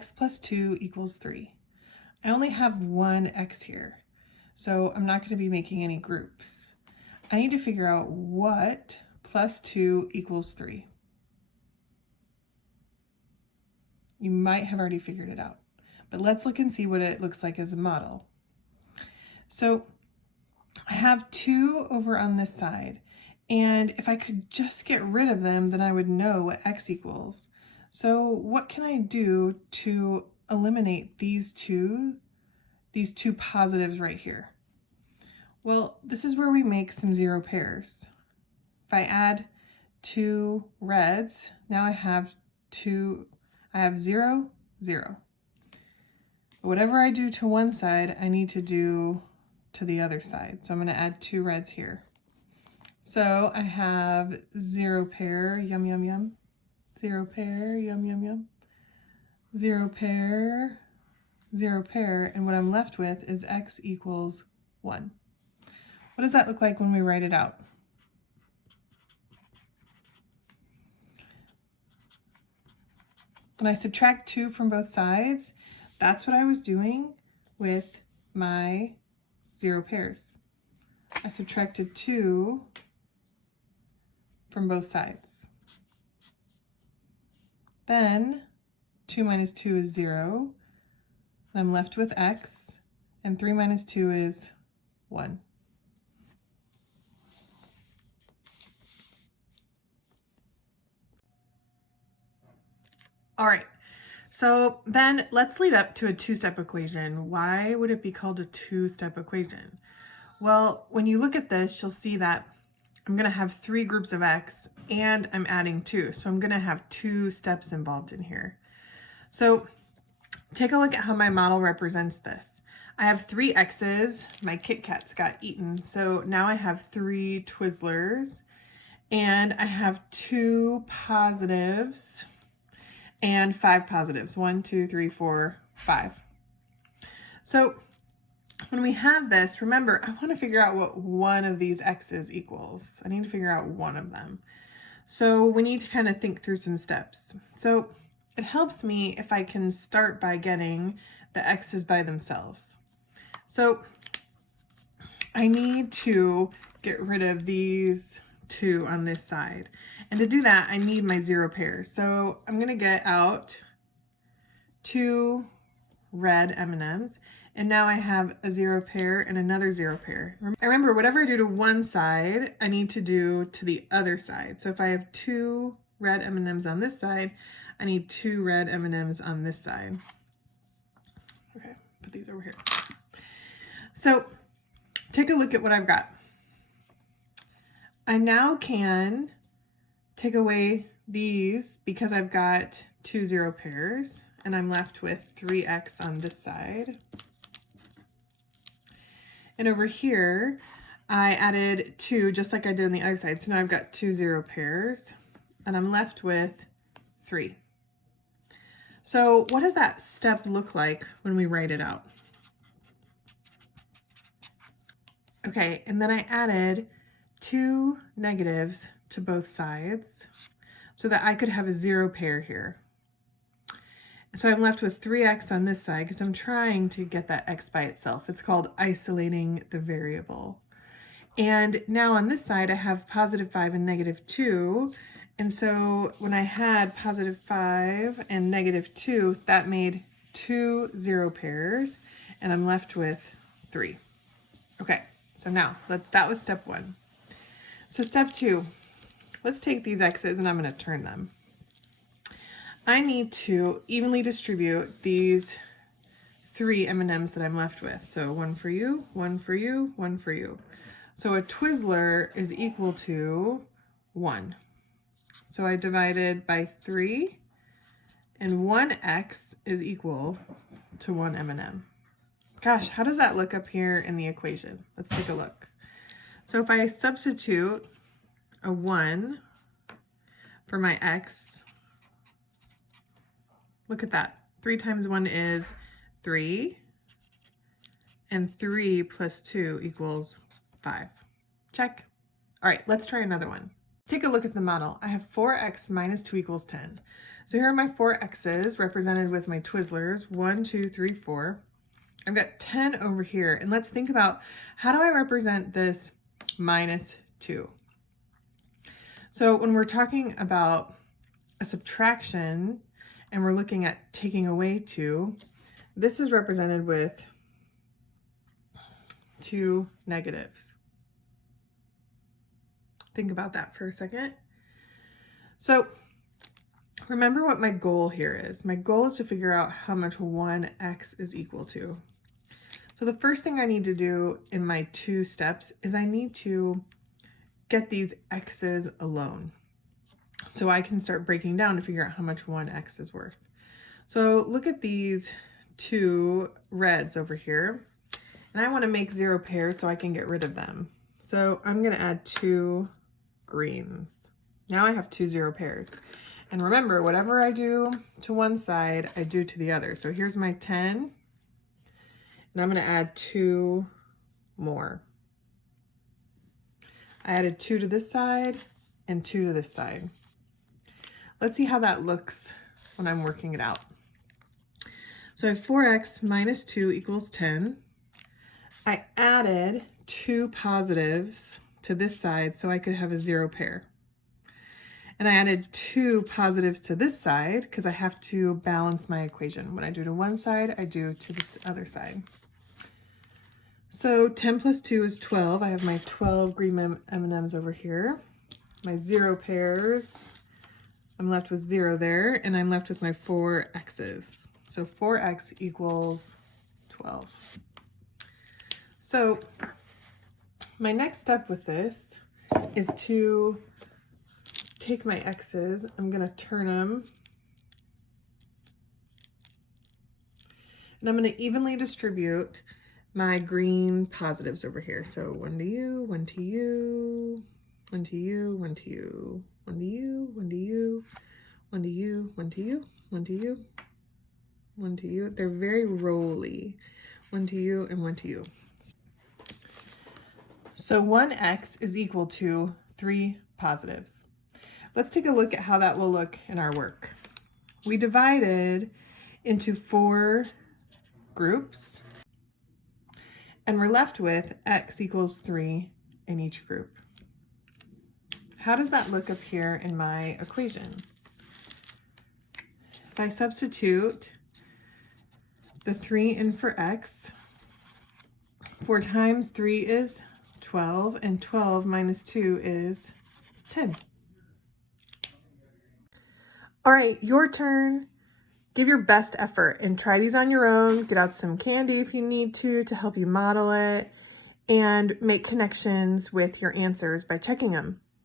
x plus 2 equals 3. I only have one x here, so I'm not going to be making any groups. I need to figure out what plus 2 equals 3. You might have already figured it out, but let's look and see what it looks like as a model. So I have 2 over on this side, and if I could just get rid of them, then I would know what x equals. So what can I do to eliminate these two positives right here? Well, this is where we make some zero pairs. If I add 2 reds, now I have 0, 0. Whatever I do to one side, I need to do to the other side. So I'm going to add 2 reds here. So I have 0 pair, yum, yum, yum. 0 pair, yum, yum, yum. 0 pair, 0 pair, and what I'm left with is x equals 1. What does that look like when we write it out? When I subtract 2 from both sides, that's what I was doing with my 0 pairs. I subtracted 2 from both sides. Then 2 minus 2 is 0, and I'm left with x, and 3 minus 2 is 1. All right, so then let's lead up to a two-step equation. Why would it be called a two-step equation? Well, when you look at this, you'll see that I'm going to have 3 groups of x, and I'm adding 2. So I'm going to have 2 steps involved in here. So take a look at how my model represents this. I have 3 x's. My Kit Kats got eaten. So now I have 3 Twizzlers, and I have 2 positives and 5 positives. 1, 2, 3, 4, 5. So when we have this, remember, I want to figure out what one of these x's equals. I need to figure out one of them. So we need to kind of think through some steps. So it helps me if I can start by getting the x's by themselves. So I need to get rid of these 2 on this side. And to do that, I need my 0 pairs. So I'm going to get out 2 red M&Ms. And now I have a 0 pair and another 0 pair. Remember, whatever I do to one side, I need to do to the other side. So if I have 2 red M&Ms on this side, I need 2 red M&Ms on this side. Okay, put these over here. So take a look at what I've got. I now can take away these because I've got 2 0 pairs, and I'm left with 3x on this side. And over here, I added 2 just like I did on the other side. So now I've got 2 0 pairs, and I'm left with 3. So what does that step look like when we write it out? Okay, and then I added 2 negatives to both sides so that I could have a 0 pair here. So I'm left with 3x on this side because I'm trying to get that x by itself. It's called isolating the variable. And now on this side I have positive 5 and negative 2. And so when I had positive 5 and negative 2, that made 2 0 pairs, and I'm left with 3. Okay, so now that was step 1. So step 2, let's take these x's and I'm going to turn them. I need to evenly distribute these 3 M&Ms that I'm left with. So 1 for you, 1 for you, 1 for you. So a Twizzler is equal to 1. So I divided by 3, and 1x is equal to 1 M&M. Gosh, how does that look up here in the equation? Let's take a look. So if I substitute a 1 for my x, look at that. 3 times 1 is 3, and 3 plus 2 equals 5. Check. All right, let's try another one. take a look at the model. I have 4x minus 2 equals 10. So here are my 4 x's represented with my Twizzlers, 1, 2, 3, 4. I've got 10 over here, and let's think about how do I represent this minus 2? So when we're talking about a subtraction and we're looking at taking away 2, this is represented with 2 negatives. Think about that for a second. So remember what my goal here is. My goal is to figure out how much 1x is equal to. So the first thing I need to do in my 2 steps is I need to get these x's alone, so I can start breaking down to figure out how much 1x is worth. So look at these 2 reds over here, and I want to make 0 pairs so I can get rid of them. So I'm going to add 2 greens. Now I have 2 0 pairs. And remember, whatever I do to one side, I do to the other. So here's my 10. And I'm going to add 2 more. I added 2 to this side and 2 to this side. Let's see how that looks when I'm working it out. So I have 4x minus 2 equals 10. I added 2 positives to this side so I could have a 0 pair. And I added 2 positives to this side because I have to balance my equation. When I do to one side, I do to this other side. So 10 plus 2 is 12. I have my 12 green M&Ms over here. My 0 pairs, I'm left with 0 there, and I'm left with my 4 x's. So 4x equals 12. So my next step with this is to take my x's. I'm going to turn them, and I'm going to evenly distribute my green positives over here. So 1 to you, 1 to you, 1 to you, 1 to you, 1 to you, 1 to you, 1 to you, 1 to you, 1 to you, 1 to you. They're very rolly. 1 to you and 1 to you. So 1x is equal to 3 positives. Let's take a look at how that will look in our work. We divided into 4 groups, and we're left with x equals 3 in each group. How does that look up here in my equation? If I substitute the 3 in for x, 4 times 3 is 12, and 12 minus 2 is 10. All right, your turn. Give your best effort and try these on your own. Get out some candy if you need to help you model it, and make connections with your answers by checking them.